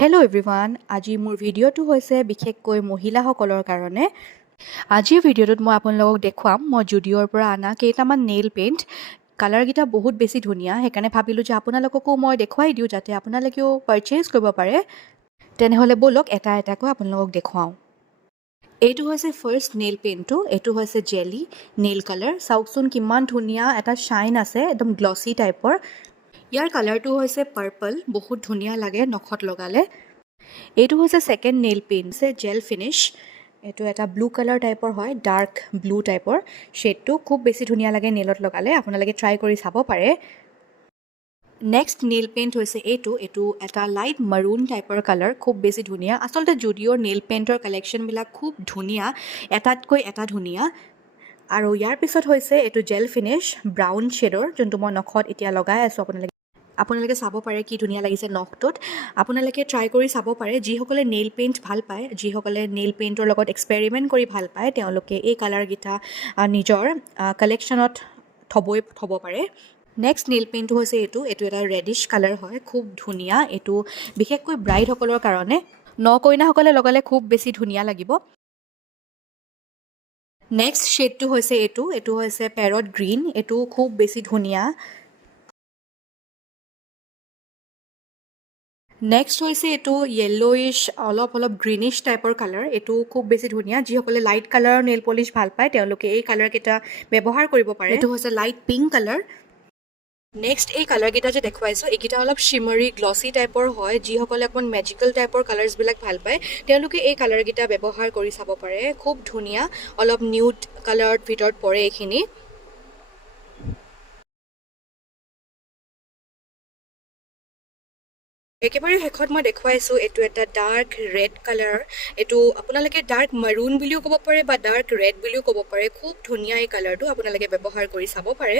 Hello' everyone, আজি মোৰ ভিডিঅ'টো হৈছে বিশেষকৈ মহিলাসকলৰ কাৰণে। আজিৰ ভিডিঅ'টোত মই আপোনালোকক দেখুৱাম মই জুডিঅ'ৰ পৰা অনা কেইটামান নেইল পেইণ্ট। কালাৰকেইটা বহুত বেছি ধুনীয়া, সেইকাৰণে ভাবিলোঁ যে আপোনালোককো মই দেখুৱাই দিওঁ যাতে আপোনালোকেও পাৰচেজ কৰিব পাৰে। তেনেহ'লে ব'লক এটা এটাকৈ আপোনালোকক দেখুৱাওঁ। এইটো হৈছে ফাৰ্ষ্ট নেইল পেইণ্টটো। এইটো হৈছে জেলি নেইল কালাৰ। চাওকচোন কিমান ধুনীয়া এটা শ্বাইন আছে, একদম গ্লছী টাইপৰ। ইয়াৰ কালাৰটো হৈছে পাৰ্পল, বহুত ধুনীয়া লাগে নখত লগালে। এইটো হৈছে second nail paint, gel finish. এইটো এটা ব্লু কালাৰ টাইপৰ হয়, ডাৰ্ক ব্লু টাইপৰ শ্বেডটো। খুব বেছি ধুনীয়া লাগে নেইলত লগালে, আপোনালোকে ট্ৰাই কৰি চাব পাৰে। নেক্সট নেইল পেইণ্ট হৈছে এইটো এটা লাইট মাৰুন টাইপৰ কালাৰ, খুব বেছি ধুনীয়া। আচলতে জুডিঅ'ৰ নেইল পেইণ্টৰ কালেকশ্যনবিলাক খুব ধুনীয়া, এটাতকৈ এটা ধুনীয়া। আৰু ইয়াৰ পিছত হৈছে এইটো জেল ফিনিছ ব্ৰাউন শ্বেডৰ, যোনটো মই নখত এতিয়া লগাই আছোঁ। আপোনালোকে চাব পাৰে কি ধুনীয়া লাগিছে নখটোত। আপোনালোকে ট্ৰাই কৰি চাব পাৰে। যিসকলে নেইল পেইণ্ট ভাল পায়, যিসকলে নেইল পেইণ্টৰ লগত এক্সপেৰিমেণ্ট কৰি ভাল পায়, তেওঁলোকে এই কালাৰকেইটা নিজৰ কালেকশ্যনত থ'ব পাৰে। নেক্সট নেইল পেইণ্টটো হৈছে এইটো এটা ৰেডিছ কালাৰ হয়, খুব ধুনীয়া। এইটো বিশেষকৈ ব্ৰাইডসকলৰ কাৰণে, কইনাসকলে লগালে খুব বেছি ধুনীয়া লাগিব। নেক্সট শ্বেডটো হৈছে এইটো হৈছে পেৰট গ্ৰীণ। এইটো খুব বেছি ধুনীয়া। নেক্সট হৈছে এইটো য়েল্ল'ইছ অলপ গ্ৰীনিছ টাইপৰ কালাৰ। এইটো খুব বেছি ধুনীয়া। যিসকলে লাইট কালাৰৰ নেইল পলিছ ভাল পায় তেওঁলোকে এই কালাৰকেইটা ব্যৱহাৰ কৰিব পাৰে। এইটো হৈছে লাইট পিংক কালাৰ। নেক্সট এই কালাৰকেইটা যে দেখুৱাইছোঁ, এইকেইটা অলপ শ্বিমাৰী গ্লছী টাইপৰ হয়। যিসকলে অকণমান মেজিকেল টাইপৰ কালাৰ্ছবিলাক ভাল পায় তেওঁলোকে এই কালাৰকেইটা ব্যৱহাৰ কৰি চাব পাৰে। খুব ধুনীয়া, অলপ নিউড কালাৰৰ ভিতৰত পৰে এইখিনি। একেবাৰে শেষত মই দেখুৱাইছোঁ এইটো এটা ডাৰ্ক ৰেড কালাৰ। এইটো আপোনালোকে ডাৰ্ক মাৰুন বুলিও ক'ব পাৰে বা ডাৰ্ক ৰেড বুলিও ক'ব পাৰে। খুব ধুনীয়া এই কালাৰটো, আপোনালোকে ব্যৱহাৰ কৰি চাব পাৰে।